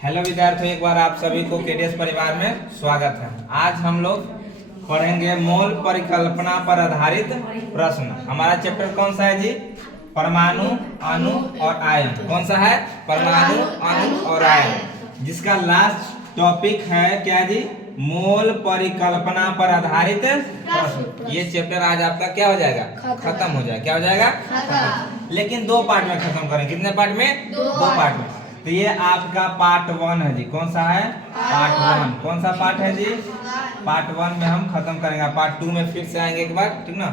Hello विद्यार्थियों, एक बार आप सभी को केडीएस परिवार में स्वागत है। आज हम लोग पढ़ेंगे मोल परिकल्पना पर आधारित प्रश्न। हमारा चैप्टर कौन सा है जी? परमाणु, अणु और आयन। कौन सा है? परमाणु, अणु और आयन, जिसका लास्ट टॉपिक है क्या जी? मोल परिकल्पना पर आधारित प्रश्न। ये चैप्टर आज आपका क्या हो जाएगा? खत्म हो जाएगा। क्या हो जाएगा? खत्म। लेकिन दो पार्ट में खत्म करेंगे। कितने पार्ट में? दो पार्ट में। तो ये आपका पार्ट 1 है जी। कौन सा है? पार्ट 1। कौन सा पार्ट है जी? पार्ट 1 में हम खत्म करेंगे। पार्ट 2 में फिर से आएंगे एक बार, ठीक ना?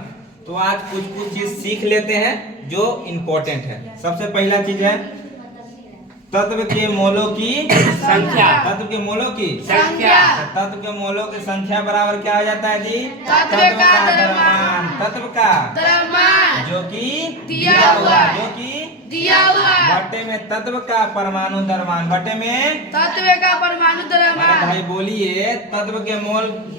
तो आज कुछ चीज सीख लेते हैं जो इम्पोर्टेंट है। सबसे पहला चीज है तत्व के मोलों की संख्या। तत्व के मोलों की संख्या। तत्व के मोलों की संख्या बराबर क्या हो जाता है जी? तत्व का द्रव्यमान। तत्व का द्रव्यमान जो कि दिया हुआ, जो कि दिया हुआ बटे में तत्व का परमाणु द्रव्यमान। बटे में तत्व का परमाणु द्रव्यमान। भाई बोलिए, तत्व के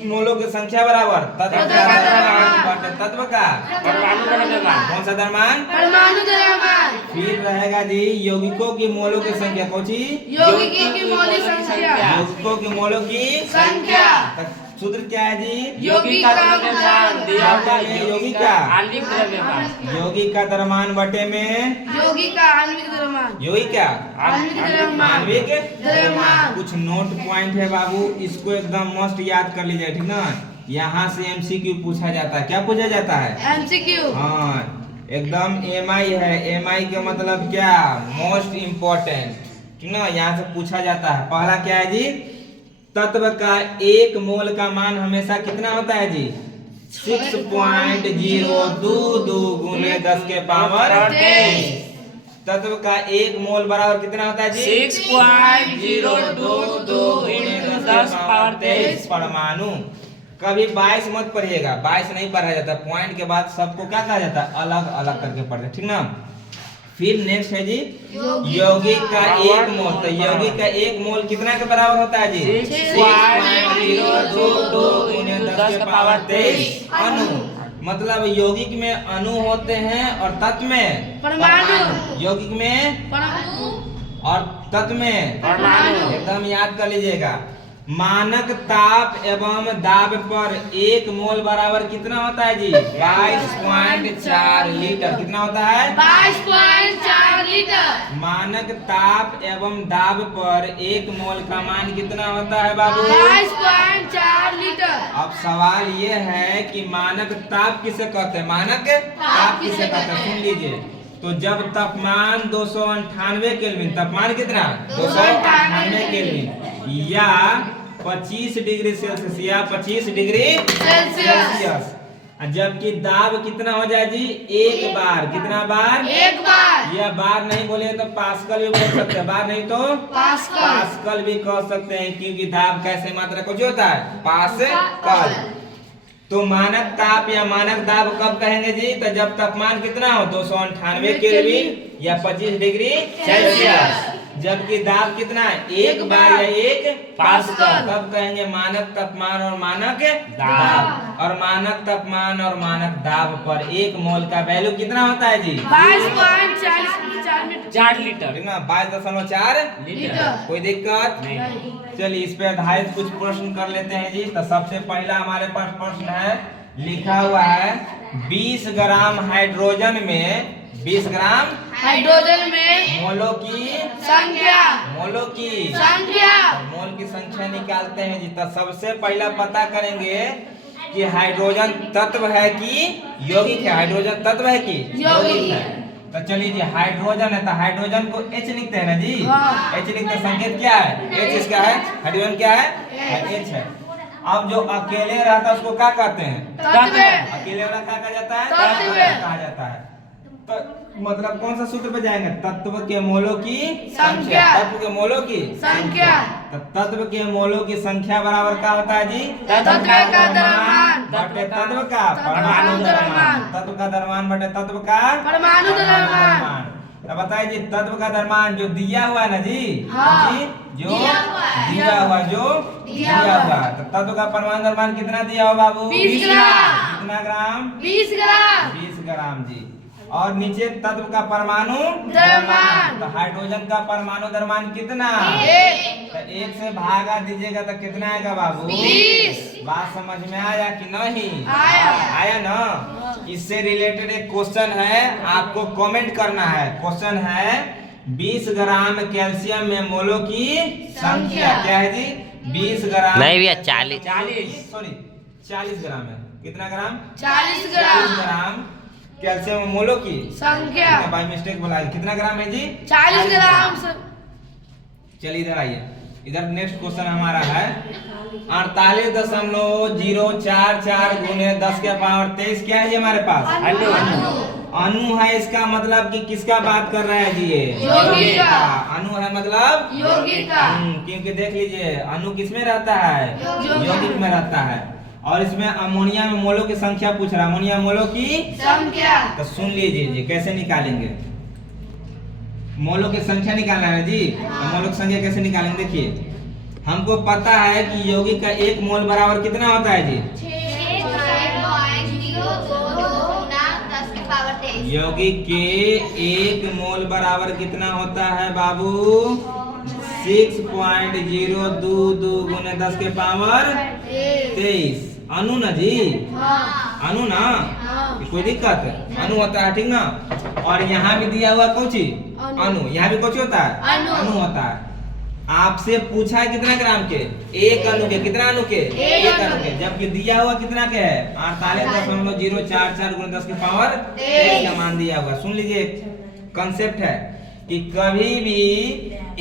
मोलों की संख्या बराबर तत्व का द्रव्यमान बटे तत्व का परमाणु द्रव्यमान। कौन सा द्रव्यमान? परमाणु द्रव्यमान। फिर रहेगा जी यौगिकों की मोलों की संख्या। कौन सी? यौगिकों की मोल संख्या। यौगिकों की मोलों की संख्या। सूत्र क्या है जी? यौगिक का द्रव्यमान दिया हुआ यौगिक का आणविक द्रव्यमान। यौगिक का द्रव्यमान बटे में यौगिक का आणविक द्रव्यमान। यौगिक का आणविक द्रव्यमान। आणविक द्रव्यमान। कुछ नोट पॉइंट है बाबू, इसको एकदम मस्त याद कर लीजिए, ठीक ना? यहाँ से एमसीक्यू पूछा जाता है। क्या पूछा जाता है? एमसीक्यू। हाँ, एकदम एमआई है। एमआई का मतलब क्या? मोस्ट इम्पोर्टेंट, ठीक ना? यहाँ से पूछा जाता है। पहला क्या है जी? तत्व का एक मोल का मान हमेशा कितना होता है जी? 6.022 गुने 10 के पावर 23। तत्व का एक मोल बराबर कितना होता है जी? 6.022 गुने 10 के पावर 23 परमाणु। कभी 22 मत पढ़िएगा, 22 नहीं पढ़ा जाता। पॉइंट के बाद सबको क्या कहा जाता है? अलग अलग करके पढ़ते, ठीक ना? फिर नेक्स्ट है जी यौगिक का एक मोल। तो यौगिक का एक मोल कितना के बराबर होता है जी? 6.022 गुने 10 के पावर 23 अणु। मतलब यौगिक में अणु होते हैं और तत्व में परमाणु। यौगिक में परमाणु और तत्व में परमाणु। एकदम याद कर लीजिएगा। मानक ताप एवं दाब पर एक मोल बराबर कितना होता है जी? 22.4 लीटर। कितना होता है? 22.4 लीटर। मानक ताप एवं दाब पर एक मोल का मान कितना होता है बाबू? 22.4 लीटर। अब सवाल ये है कि मानक ताप किसे कहते हैं? मानक ताप किसे कहते हैं? सुन लीजिए। तो जब तापमान 298 केल्विन, तापमान कितना? 298 केल्विन या 25 डिग्री सेल्सियस या 25 डिग्री सेल्सियस, जबकि दाब कितना हो जाए जी? एक बार। कितना बार? एक बार। या बार नहीं बोले तो पास्कल भी बोल सकते हैं, बार नहीं तो पास्कल भी कह सकते हैं, क्योंकि दाब कैसे मात्रा को जो होता है? पास्कल। तो मानक ताप या मानक दाब कब कहेंगे जी? तो जब तापमान कितना हो? 298 केल्विन या 25 डिग्री सेल्सियस, जबकि दाब कितना है? एक बार या एक पास्कल। तब कहेंगे मानक तापमान और मानक दाब। और मानक तापमान और मानक दाब पर एक मोल का वैल्यू कितना होता है जी? 22.4 लीटर। ठीक ना? 22.4 लीटर। कोई दिक्कत नहीं। चलिए इस पे आधारित कुछ प्रश्न कर लेते हैं जी। तो सबसे पहला हमारे पास प्रश्न है, लिखा हुआ है 20 ग्राम हाइड्रोजन में 20 ग्राम हाइड्रोजन में मोलों की संख्या। मोलों की संख्या। मोल की संख्या निकालते हैं जी। तो सबसे पहला पता करेंगे कि हाइड्रोजन तत्व है कि यौगिक है? हाइड्रोजन तत्व है कि यौगिक है? तो चलिए जी, हाइड्रोजन है तो हाइड्रोजन को H लिखते हैं ना जी। H लिखते हैं। संकेत क्या है? H इसका है। हाइड्रोजन क्या है? H है। अब जो अकेले रहता है उसको क्या कहते हैं? तत्व। अकेले वाला क्या कहा जाता है? तत्व कहा जाता है। तो मतलब कौन सा सूत्र पे जाएंगे? तत्व के मोलों की संख्या। तत्व के मोलों की संख्या। तो तत्व के मोलों की संख्या बराबर क्या होता है जी? तत्व का द्रव्यमान बटे तत्व का परमाणु द्रव्यमान। तत्व का द्रव्यमान बटे तत्व का परमाणु द्रव्यमान। तो बताइए जी, तत्व का द्रव्यमान जो दिया हुआ है ना जी, हाँ। जी जो दिया हुआ है। दिया हुआ जो दिया दिया हुआ हुआ तो तत्व का परमाणु द्रव्यमान कितना दिया हो बाबू? 20 ग्राम। कितना ग्राम? 20 ग्राम। 20 ग्राम जी। और नीचे तत्व का परमाणु द्रव्यमान। तो हाइड्रोजन का परमाणु द्रव्यमान कितना? 1। तो 1 से भागा दीजिएगा तो कितना आएगा बाबू? 20। बात समझ में आया कि नहीं? आया। आया ना? इससे रिलेटेड एक क्वेश्चन है, आपको कमेंट करना है। क्वेश्चन है 20 ग्राम कैल्शियम में मोलों की संख्या क्या है जी? 20 ग्राम नहीं भैया, 40। 40 ग्राम है। कितना ग्राम? 40 40 ग्राम ग्राम कैल्शियम में मोलों की संख्या। बाय मिस्टेक बोला। कितना ग्राम है जी? 40 ग्राम। चलिए इधर आइए। इधर नेक्स्ट क्वेश्चन हमारा है 48.044 गुने 10 के पावर 23 क्या है जी हमारे पास? अणु है। इसका मतलब कि किसका बात कर रहा है जी? ये यौगिक का। अणु है मतलब यौगिक का। क्योंकि देख लीजिए अणु किसमें रहता है? यौगिक में रहता है। और इसमें अमोनिया में मोलों की संख्या पूछ रहा है। अमोनिया मोलों की संख्या। तो सुन लीजिए जी कैसे निकालेंगे। मोलों की संख्या निकालना है जी। मोलों की संख्या कैसे निकालेंगे? देखिए हमको पता है कि यौगिक का 1 मोल बराबर कितना होता है जी? 6.022 यौगिक के 1 मोल बराबर कितना होता है बाबू? 6.022 गुने 10 के पावर 23। अणु ना जी? अणु ना? कोई दिक्कत? अणु होता है, ठीक ना? और यहाँ भी दिया हुआ कौन सी? अणु। यहाँ भी कौन सी होता है? अणु होता है। आपसे पूछा है कितना ग्राम के? 1 अणु के। कितना अणु के? 1 अणु के। जबकि दिया हुआ कितना के है? 48.044 गुने 10 के पावर 23 का मान दिया हुआ। सुन लीजिए कंसेप्ट है कि कभी भी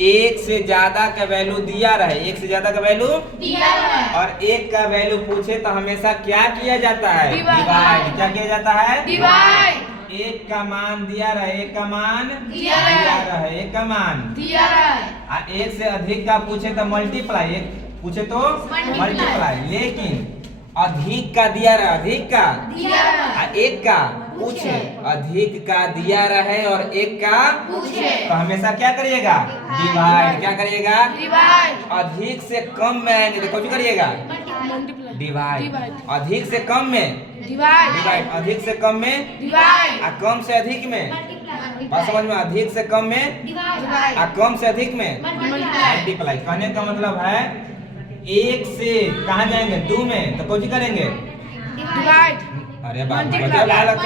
1 से ज्यादा का वैल्यू दिया रहे, 1 से ज्यादा का वैल्यू और 1 का वैल्यू पूछे तो हमेशा क्या किया जाता है? डिवाइड। क्या किया जाता है? डिवाइड। 1 का मान दिया रहे, 1 का मान दिया रहे। 1 का मान दिया रहे। 1 से अधिक का पूछे तो मल्टीप्लाई, 1 पूछे तो मल्टीप्लाई। लेकिन अधिक का दिया रहे, अधिक का दिया रहे। 1 का पूछे, अधिक का दिया रहे और 1 का पूछे तो हमेशा क्या करिएगा? डिवाइड। क्या करिएगा? डिवाइड। अधिक से कम में आएंगे तो कुछ करिएगा? डिवाइड। अधिक से कम में डिवाइड। डिवाइड। अधिक से कम में डिवाइड। आ कम से अधिक में। बात समझ में? अधिक से कम में आ कम से अधिक में मल्टीप्लाई। कहने का मतलब है 1 से कहाँ जाएंगे? 2 में तो कुछ करेंगे? डिवाइड। अरे बाप रे,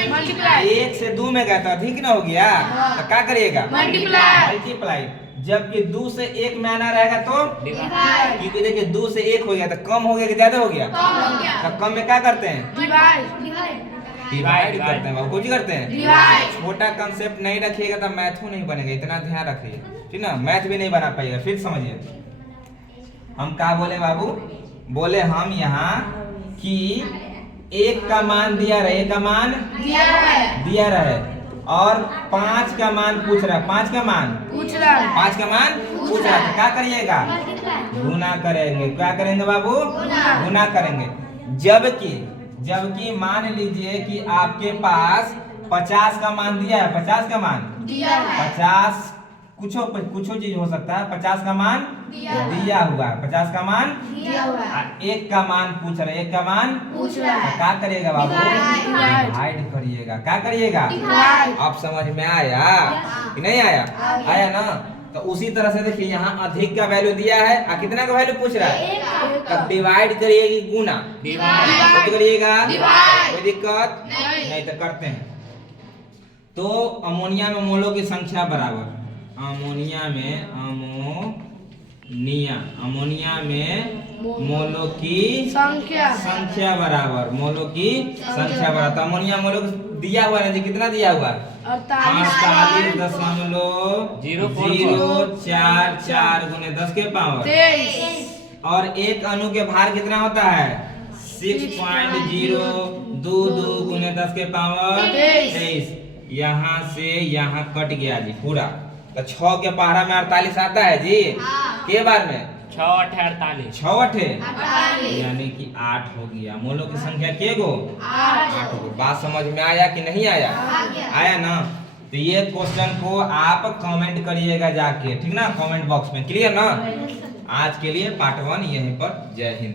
मल्टीप्लाई। 1 से 2 में गया तो अधिक ना हो गया तो क्या करिएगा? मल्टीप्लाई। जबकि 2 से 1 में आना रहेगा तो डिवाइड। क्योंकि देखिए 2 से 1 हो गया तो कम हो गया कि ज्यादा हो गया? तो कम में क्या करते हैं? डिवाइड। डिवाइड करते हैं। कुछ करते हैं? डिवाइड। छोटा कंसेप्ट नहीं रखिएगा तो मैथ्स नहीं बनेगा। इतना ध्यान रखिए, ठीक ना? मैथ भी नहीं बना पाइएगा। फिर समझिए हम क्या बोले बाबू? बोले हम यहाँ कि 1 का मान दिया रहे, 1 का मान दिया रहे और 5 का मान पूछ रहा है। 5 का मान पूछ रहा है। 5 का मान पूछ रहा है तो क्या करिएगा? गुना करेंगे। क्या करेंगे बाबू? गुना करेंगे। जबकि मान लीजिए कि आपके पास 50 का मान दिया है। 50 का मान दिया है। 50 कुछ चीज हो सकता है। 50 का मान दिया हुआ है। 50 का मान दिया हुआ है। 1 का मान पूछ रहे, 1 का मान पूछ रहा तो है। क्या करिएगा बाबू? डिवाइड। डिवाइड करिएगा। क्या करिएगा? डिवाइड। आप समझ में आया कि नहीं आया? आया ना? तो उसी तरह से देखिए यहाँ अधिक का वैल्यू दिया है और कितना का वैल्यू पूछ रहा है? तब डिवाइड करिएगी गुना। डिवाइड। करिएगा डिवाइड। कोई दिक्कत नहीं तो करते हैं। तो अमोनिया में मोलों की संख्या बराबर अमोनिया में मोलों की संख्या बराबर मोलों की संख्या बराबर। तो अमोनिया मोलों दिया हुआ है जी। कितना दिया हुआ? 48.044 गुने 10 के पावर 23। और 1 अणु के भार कितना होता है? 6.022 गुने 10 के पावर 23। यहाँ से यहाँ कट गया जी पूरा। तो 6 के पहाड़ा में 48 आता है जी। के बार में 6 8 48 6 8 यानी कि 8 हो गया। मोलों की संख्या के गो? 8 हो गई। बात समझ में आया कि नहीं आया? आया ना? तो ये क्वेश्चन को आप कमेंट करिएगा जाके, ठीक ना? कमेंट बॉक्स में। क्लियर ना? आज के लिए पार्ट 1 यहीं पर। जय हिंद।